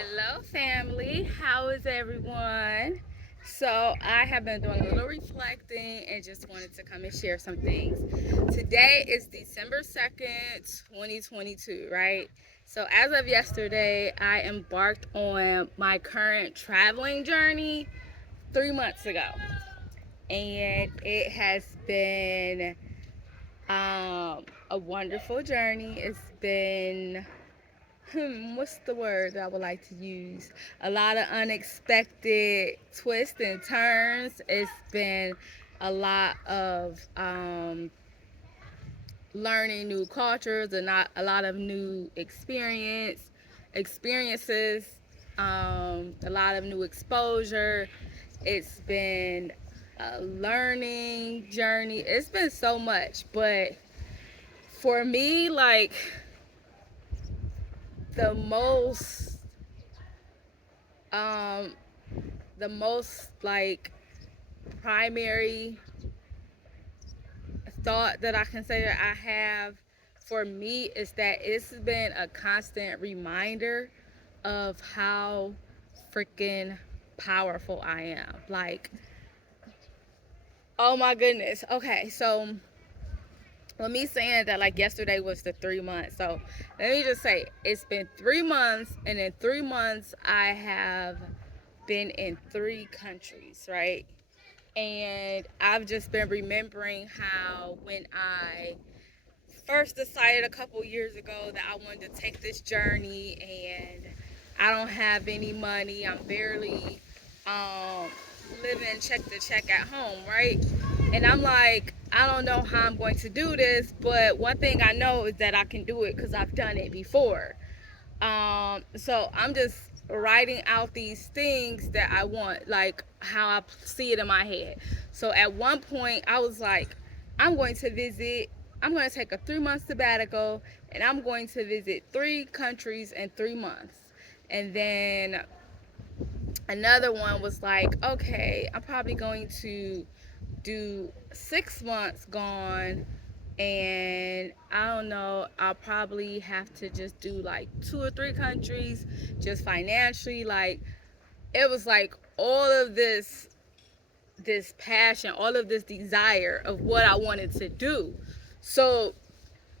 Hello, family. How is everyone? So, I have been doing a little reflecting and just wanted to come and share some things. Today is December 2nd, 2022, right? So, as of yesterday, I embarked on my current traveling journey 3 months ago. And it has been a wonderful journey. It's been what's the word that I would like to use? A lot of unexpected twists and turns. It's been a lot of learning new cultures and not a lot of new experiences, a lot of new exposure. It's been a learning journey. It's been so much, but for me, like the most um the most like primary thought that I can say that I have for me is that it's been a constant reminder of how freaking powerful I am. Like, oh my goodness. Okay, so with me saying that, like, yesterday was the 3 months. So let me just say it's been 3 months, and in 3 months I have been in 3 countries, right? And I've just been remembering how when I first decided a couple years ago that I wanted to take this journey, and I don't have any money. I'm barely um, living check to check at home, right? And I'm like, I don't know how I'm going to do this, but one thing I know is that I can do it because I've done it before. So I'm just writing out these things that I want, like how I see it in my head. So at one point, I was like, I'm going to visit, I'm going to take a 3 month sabbatical, and I'm going to visit 3 countries in 3 months. And then another one was like, okay, I'm probably going to do 6 months gone, and I don't know, I'll probably have to just do like 2 or 3 countries just financially. Like, it was like all of this passion, all of this desire of what I wanted to do. So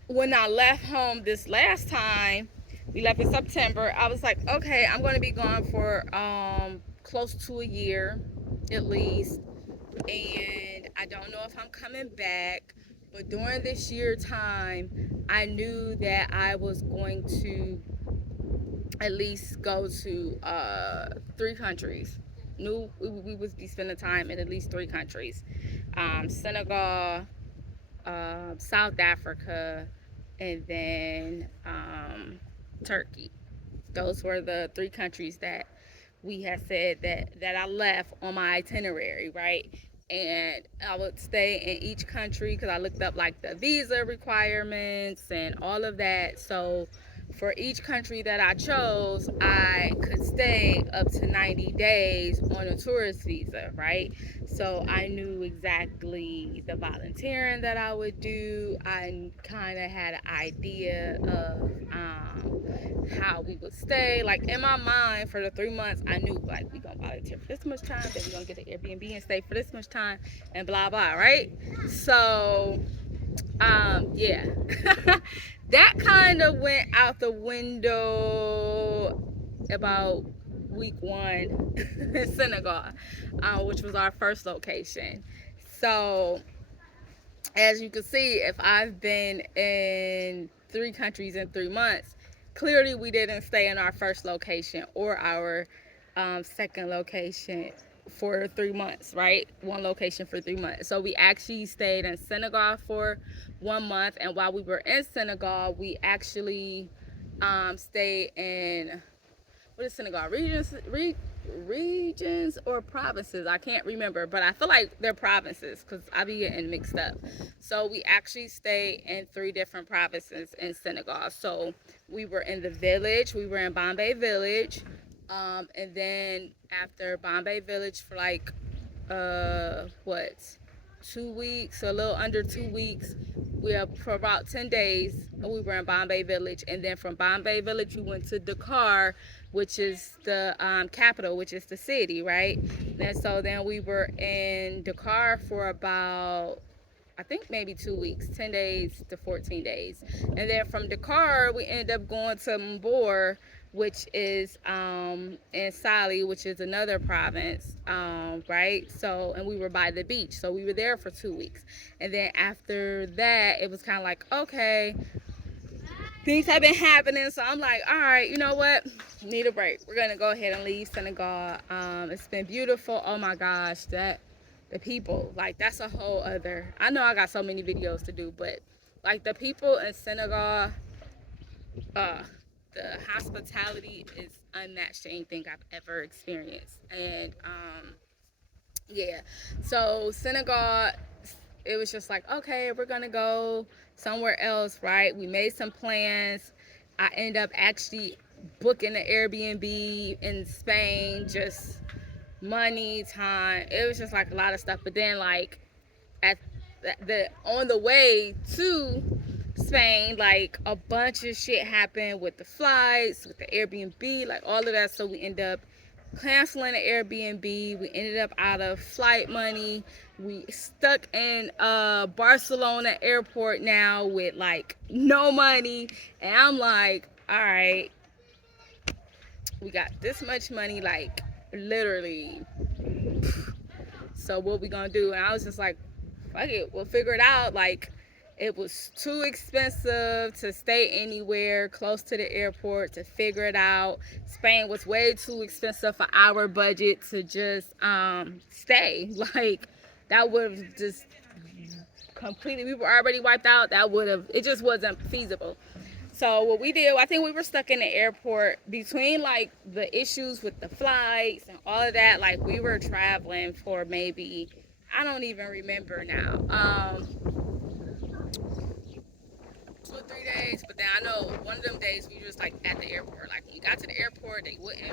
when I left home this last time, we left in September, I was like, okay, I'm going to be gone for close to a year at least, and I don't know if I'm coming back. But during this year time, I knew that I was going to at least go to 3 countries. Knew we would be spending time in at least 3 countries: Senegal, South Africa, and then Turkey. Those were the 3 countries that we had said that I left on my itinerary, right? And I would stay in each country because I looked up like the visa requirements and all of that. So for each country that I chose, I could stay up to 90 days on a tourist visa, right? So I knew exactly the volunteering that I would do. I kind of had an idea of how we would stay. Like, in my mind, for the 3 months, I knew like we gonna volunteer for this much time, then we gonna get an Airbnb and stay for this much time, and blah blah, right? So yeah. That kind of went out the window about week 1 in Senegal, which was our first location. So as you can see, if I've been in 3 countries in 3 months, clearly we didn't stay in our first location or our second location for 3 months, right? One location for 3 months. So we actually stayed in Senegal for 1 month, and while we were in Senegal, we actually stayed in, what is Senegal? Regions or provinces? I can't remember, but I feel like they're provinces because I be getting mixed up. So we actually stayed in 3 different provinces in Senegal. So we were in the village. We were in Bombay Village, and then after Bombay Village for like what 2 weeks, a little under 2 weeks. We are for about 10 days. We were in Bombay Village, and then from Bombay Village, we went to Dakar, which is the capital, which is the city, right? And so then we were in Dakar for about, I think maybe 2 weeks, 10 days to 14 days. And then from Dakar, we ended up going to Mbor, which is in Sali, which is another province, right? So, and we were by the beach. So we were there for 2 weeks. And then after that, it was kind of like, okay, things have been happening. So I'm like, all right, you know what? Need a break. We're going to go ahead and leave Senegal. It's been beautiful. Oh my gosh, the people, like, that's a whole other, I know I got so many videos to do, but like the people in Senegal, uh the hospitality is unmatched to anything I've ever experienced. And yeah, so Senegal, it was just like, okay, we're gonna go somewhere else, right? We made some plans. I end up actually booking an Airbnb in Spain, just money, time. It was just like a lot of stuff. But then, like, at the on the way to Spain, like, a bunch of shit happened with the flights, with the Airbnb, like all of that. So we end up canceling the Airbnb. We ended up out of flight money. We stuck in Barcelona airport now with like no money. And I'm like, all right, we got this much money, like literally. So what we gonna do? And I was just like, fuck it, we'll figure it out. Like, it was too expensive to stay anywhere close to the airport to figure it out. Spain was way too expensive for our budget to just stay. Like, that would have just completely, we were already wiped out. That would have, it just wasn't feasible. So what we did, I think we were stuck in the airport between like the issues with the flights and all of that. Like, we were traveling for maybe, I don't even remember now, 2 or 3 days. But then I know one of them days we were just like at the airport. Like, when we got to the airport, they wouldn't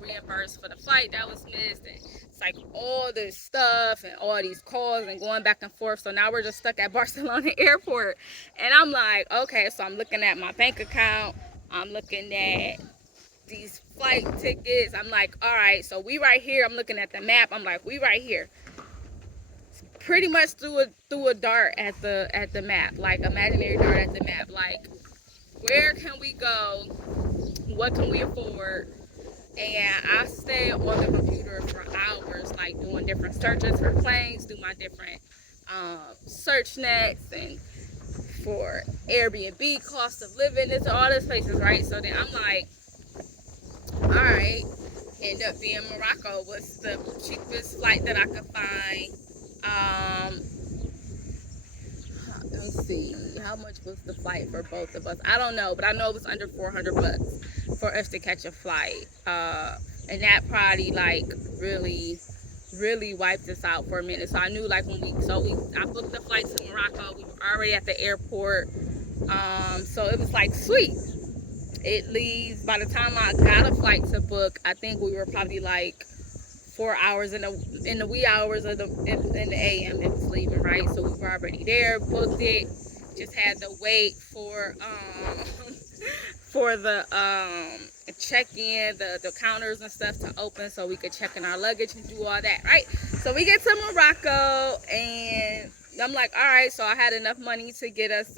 reimburse for the flight that was missed, and it's like all this stuff and all these calls and going back and forth. So now we're just stuck at Barcelona airport, and I'm like, okay. So I'm looking at my bank account. I'm looking at these flight tickets. I'm like, all right, so we right here. I'm looking at the map. I'm like, we right here. Pretty much threw a dart at the map, like imaginary dart at the map. Like, where can we go? What can we afford? And I stayed on the computer for hours, like doing different searches for planes, do my different search nets, and for Airbnb, cost of living, it's all these places, right? So then I'm like, all right, end up being Morocco was the cheapest flight that I could find. Let me see, how much was the flight for both of us? I don't know, but I know it was under $400 for us to catch a flight. And that probably like really wiped us out for a minute. So I knew, like, I booked the flight to Morocco. We were already at the airport. So it was like, sweet. It leaves, by the time I got a flight to book, I think we were probably like 4 hours in the wee hours of in the AM it was leaving, right? So we were already there, booked it, just had to wait for for the check-in, the counters and stuff to open so we could check in our luggage and do all that, right? So we get to Morocco, and I'm like, all right, so I had enough money to get us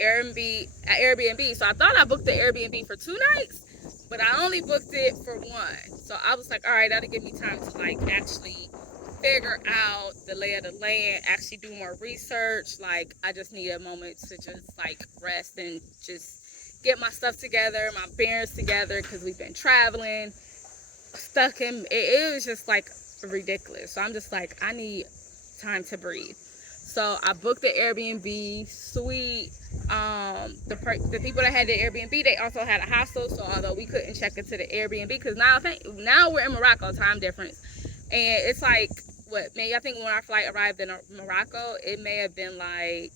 Airbnb. So I thought I booked the Airbnb for 2 nights, but I only booked it for one. So I was like, all right, that'll give me time to like actually figure out the lay of the land, actually do more research. Like, I just need a moment to just like rest and just get my stuff together, my bearings together, because we've been traveling, stuck in, it was just like ridiculous. So I'm just like, I need time to breathe. So I booked the Airbnb, sweet. The people that had the Airbnb, they also had a hostel. So although we couldn't check into the Airbnb, because now we're in Morocco, time difference, and it's like, what, maybe, I think when our flight arrived in Morocco, it may have been like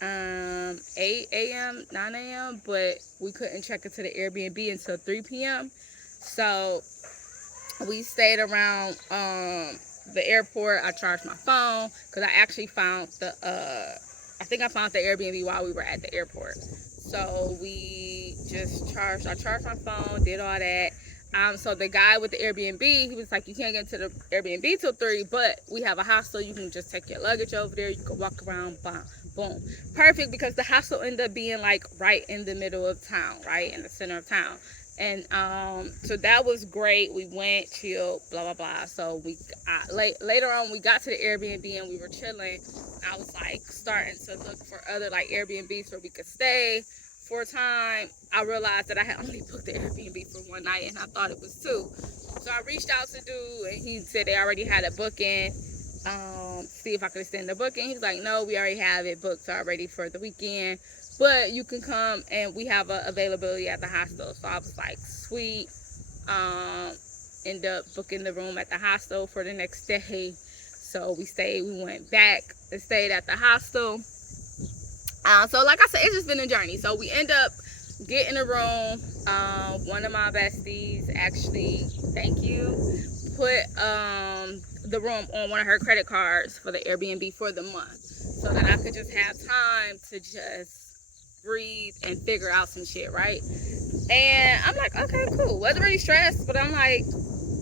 8 a.m., 9 a.m., but we couldn't check into the Airbnb until 3 p.m. So we stayed around the airport, I charged my phone because I actually found I think I found the Airbnb while we were at the airport. So I charged my phone, did all that. So the guy with the Airbnb, he was like, you can't get into the Airbnb till 3, but we have a hostel. You can just take your luggage over there. You can walk around, boom. Perfect, because the hostel ended up being like right in the middle of town, right in the center of town. And so that was great. We went, chilled, blah blah blah. So later on we got to the Airbnb and we were chilling. I was like starting to look for other like Airbnbs where we could stay for a time. I realized that I had only booked the Airbnb for one night and I thought it was 2. So I reached out to dude and he said they already had a booking. See if I could extend the booking. He's like, no, we already have it booked already for the weekend, but you can come and we have a availability at the hostel. So I was like, sweet. End up booking the room at the hostel for the next day. So we went back and stayed at the hostel. So like I said, it's just been a journey. So we end up getting a room. One of my besties actually, thank you, put the room on one of her credit cards for the Airbnb for the month, so that I could just have time to just breathe and figure out some shit, right? And I'm like, okay, cool. Wasn't really stressed, but I'm like,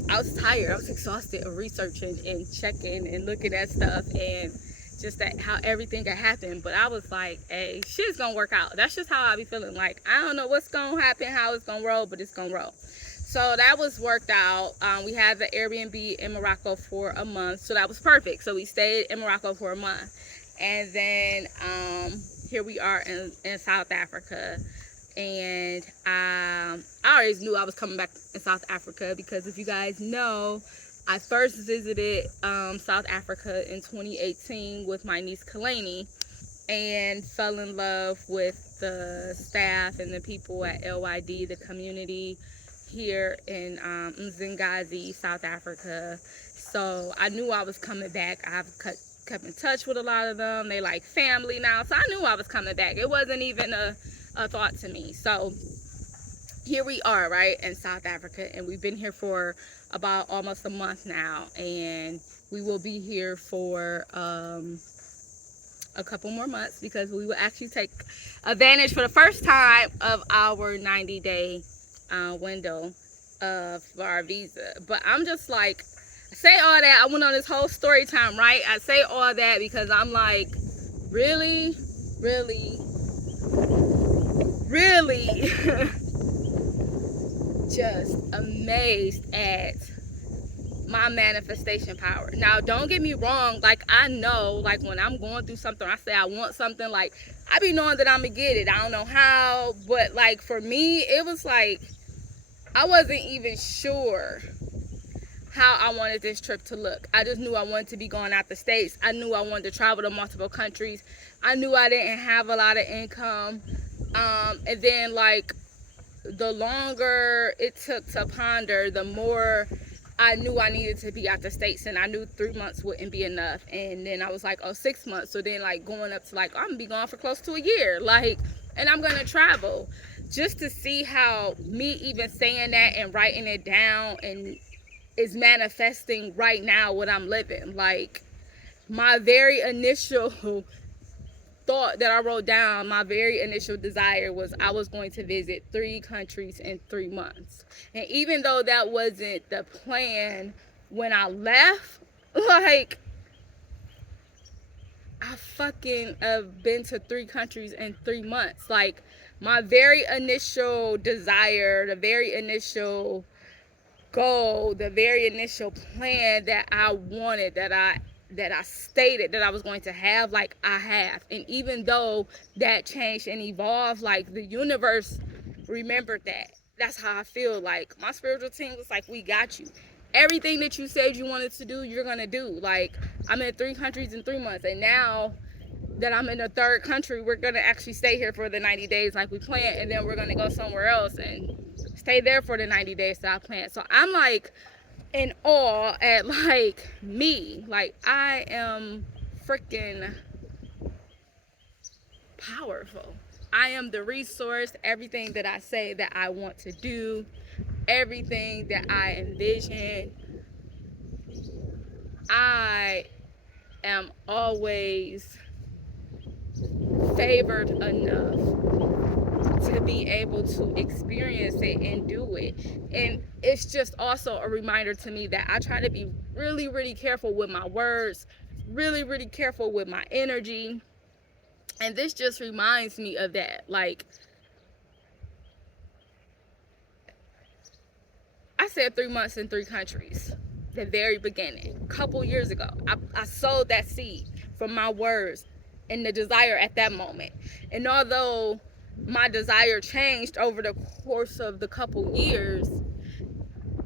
I was tired. I was exhausted of researching and checking and looking at stuff and just that how everything had happened. But I was like, hey, shit's gonna work out. That's just how I be feeling. Like, I don't know what's gonna happen, how it's gonna roll, but it's gonna roll. So that was worked out. We had the Airbnb in Morocco for a month, so that was perfect. So we stayed in Morocco for a month, and then here we are in South Africa. And I always knew I was coming back in South Africa because if you guys know, I first visited South Africa in 2018 with my niece Kalani and fell in love with the staff and the people at LYD, the community here in Mzangazi, South Africa. So I knew I was coming back. I've kept in touch with a lot of them. They like family now. So I knew I was coming back. It wasn't even a thought to me. So here we are, right, in South Africa, and we've been here for about almost a month now, and we will be here for a couple more months because we will actually take advantage for the first time of our 90-day window for our visa. But I'm just like, I say all that, I went on this whole story time, right? I say all that because I'm like, really just amazed at my manifestation power. Now, don't get me wrong, like, I know, like, when I'm going through something, I say I want something, like, I be knowing that I'm gonna get it. I don't know how, but, like, for me, it was like, I wasn't even sure how I wanted this trip to look. I just knew I wanted to be going out the States. I knew I wanted to travel to multiple countries. I knew I didn't have a lot of income. And then, like, the longer it took to ponder, the more I knew I needed to be out the States, and I knew 3 months wouldn't be enough. And then I was like, oh, 6 months. So then, like, going up to, like, I'm gonna be gone for close to a year, like, and I'm gonna travel. Just to see how me even saying that and writing it down and is manifesting right now what I'm living. Like, my very initial thought that I wrote down, my very initial desire was I was going to visit 3 countries in 3 months. And even though that wasn't the plan when I left, like, I fucking have been to 3 countries in 3 months. Like, my very initial desire, the very initial goal, the very initial plan that I wanted, that I stated that I was going to have, like, I have. And even though that changed and evolved, like, the universe remembered that. That's how I feel. Like, my spiritual team was like, we got you. Everything that you said you wanted to do, you're gonna do. Like, I'm in 3 countries in 3 months, and now that I'm in the 3rd country, we're gonna actually stay here for the 90 days like we planned, and then we're gonna go somewhere else and stay there for the 90 days that I planned. So I'm like in awe at, like, me. Like, I am freaking powerful. I am the resource. Everything that I say that I want to do, everything that I envision, I am always favored enough to be able to experience it and do it. And it's just also a reminder to me that I try to be really, really careful with my words, really, really careful with my energy. And this just reminds me of that. Like, I said 3 months in 3 countries, the very beginning, a couple years ago. I sowed that seed from my words and the desire at that moment. And although my desire changed over the course of the couple years,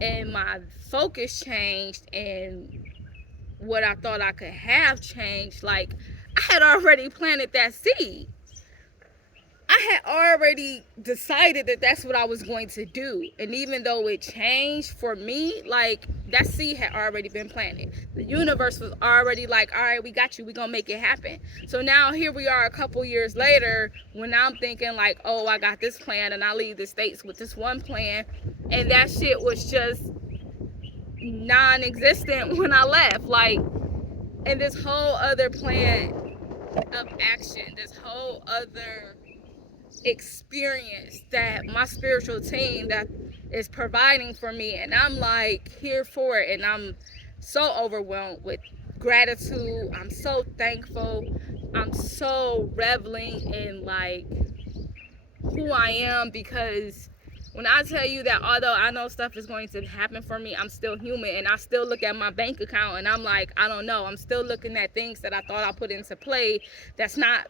and my focus changed, and what I thought I could have changed, like, I had already planted that seed. I had already decided that that's what I was going to do. And even though it changed for me, like, that seed had already been planted. The universe was already like, all right, we got you. We're going to make it happen. So now here we are a couple years later when I'm thinking like, oh, I got this plan and I leave the States with this one plan. And that shit was just non-existent when I left. Like, and this whole other plan of action, this whole other experience that my spiritual team that is providing for me, and I'm like here for it, and I'm so overwhelmed with gratitude. I'm so thankful. I'm so reveling in like who I am, because when I tell you that although I know stuff is going to happen for me, I'm still human, and I still look at my bank account and I'm like, I don't know. I'm still looking at things that I thought I put into play it's not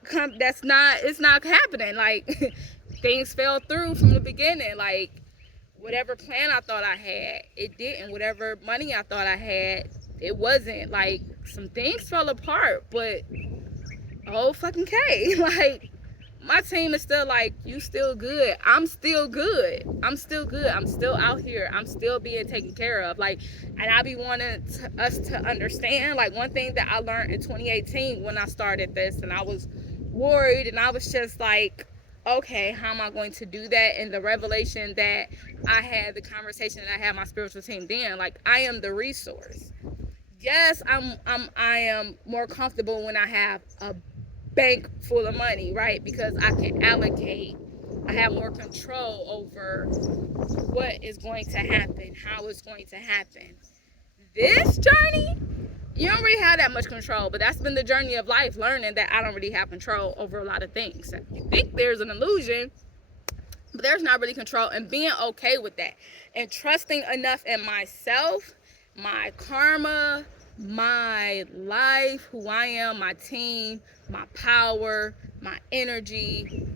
happening. Like, things fell through from the beginning. Like, whatever plan I thought I had, it didn't. Whatever money I thought I had, it wasn't. Like, some things fell apart, but oh fucking K. Like, my team is still like, you still good. I'm still good. I'm still good. I'm still out here. I'm still being taken care of. Like, and I be wanting us to understand, like, one thing that I learned in 2018 when I started this, and I was worried, and I was just like, okay, how am I going to do that? And the revelation that I had, the conversation that I had my spiritual team then, like, I am the resource. Yes, I am more comfortable when I have a bank full of money, right? Because I can allocate. I have more control over what is going to happen, how it's going to happen. This journey, you don't really have that much control, but that's been the journey of life, learning that I don't really have control over a lot of things. You think there's an illusion, but there's not really control, and being okay with that and trusting enough in myself, my karma, my life, who I am, my team, my power, my energy.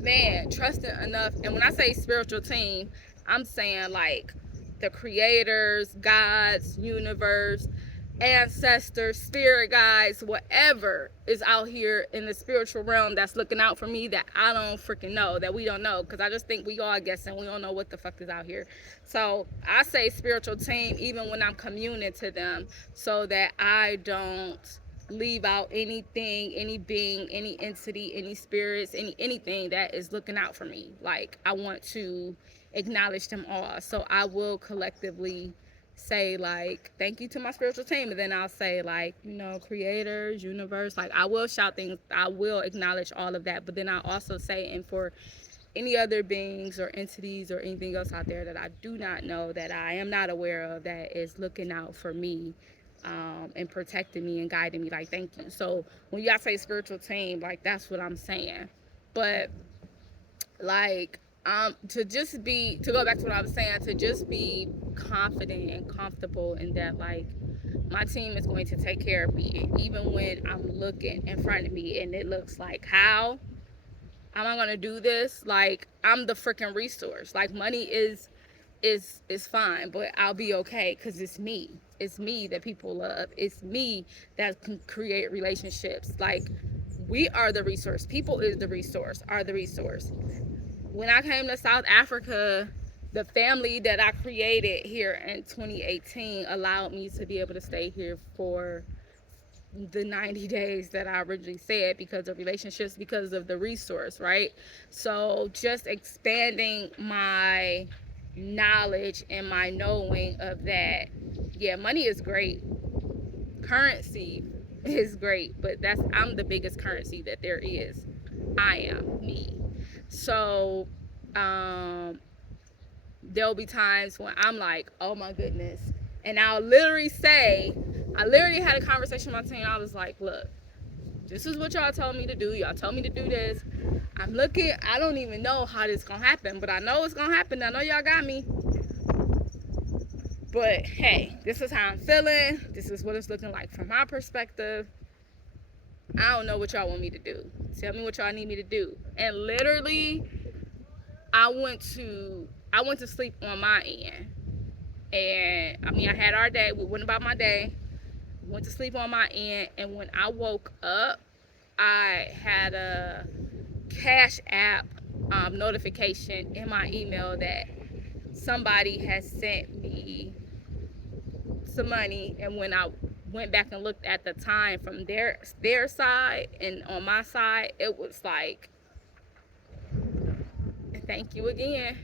Man, trusting enough. And when I say spiritual team, I'm saying like the creators, gods, universe, ancestors, spirit guides, whatever is out here in the spiritual realm that's looking out for me that I don't freaking know, that we don't know, because I just think we all guessing. We don't know what the fuck is out here. So I say spiritual team even when I'm communing to them, so that I don't leave out anything, any being, any entity, any spirits, anything that is looking out for me. Like, I want to acknowledge them all. So I will collectively say like thank you to my spiritual team, and then I'll say like, you know, creators, universe. Like, I will shout things, I will acknowledge all of that, but then I also say, and for any other beings or entities or anything else out there that I do not know, that I am not aware of, that is looking out for me, and protecting me and guiding me, like, thank you. So when y'all say spiritual team, like, that's what I'm saying. But like, to go back to what I was saying, to just be confident and comfortable in that, like, my team is going to take care of me, even when I'm looking in front of me and it looks like, how am I gonna do this? Like, I'm the freaking resource. Like, money is fine, but I'll be okay because it's me. It's me that people love. It's me that can create relationships. Like, we are the resource. People is the resource, are the resource. When I came to South Africa, the family that I created here in 2018 allowed me to be able to stay here for the 90 days that I originally said, because of relationships, because of the resource, right? So just expanding my knowledge and my knowing of that yeah, money is great. Currency is great, but I'm the biggest currency that there is. I am me. So um there'll be times when I'm like, oh my goodness. And I literally had a conversation with my team. I was like, look, this is what y'all told me to do. Y'all told me to do this. I'm looking, I don't even know how this gonna happen, but I know it's gonna happen. I know y'all got me. But hey, this is how I'm feeling. This is what it's looking like from my perspective. I don't know what y'all want me to do. Tell me what y'all need me to do. And literally, I went to sleep on my end. And I mean, I had our day. We went about my day. Went to sleep on my end. And when I woke up, I had a Cash App notification in my email that somebody has sent me some money. And when I went back and looked at the time from their side and on my side, it was like, thank you again.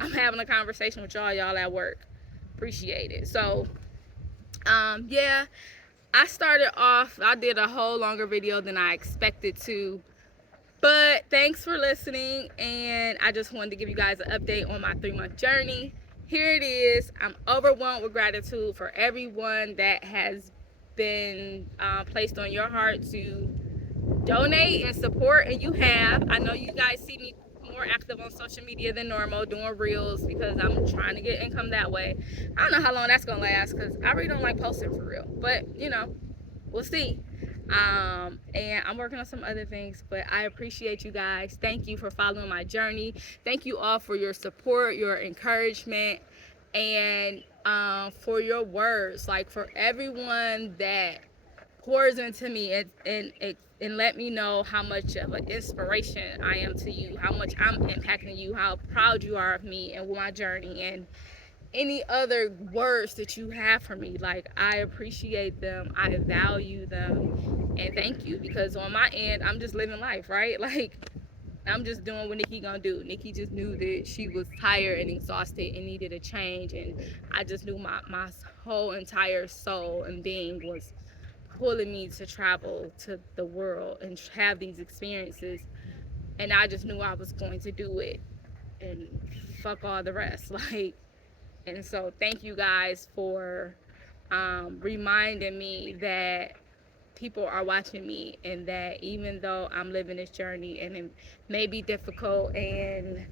I'm having a conversation with y'all at work. Appreciate it. So yeah, I did a whole longer video than I expected to. But thanks for listening, and I just wanted to give you guys an update on my 3-month journey. Here it is. I'm overwhelmed with gratitude for everyone that has been placed on your heart to donate and support, and you have. I know you guys see me more active on social media than normal, doing reels because I'm trying to get income that way. I don't know how long that's gonna last because I really don't like posting for real, but we'll see. And I'm working on some other things, but I appreciate you guys. Thank you for following my journey. Thank you all for your support, your encouragement, and for your words. Like, for everyone that pours into me and let me know how much of an inspiration I am to you, how much I'm impacting you, how proud you are of me and my journey, and any other words that you have for me. Like, I appreciate them, I value them, and thank you, because on my end, I'm just living life, right? Like, I'm just doing what Nikki gonna do. Nikki just knew that she was tired and exhausted and needed a change, and I just knew my whole entire soul and being was pulling me to travel to the world and have these experiences, and I just knew I was going to do it, and fuck all the rest. Like, and so thank you guys for reminding me that people are watching me, and that even though I'm living this journey and it may be difficult and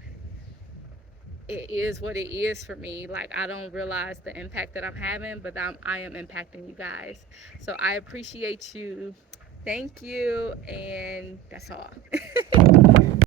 it is what it is for me, like, I don't realize the impact that I'm having, but I am impacting you guys. So I appreciate you. Thank you, and that's all.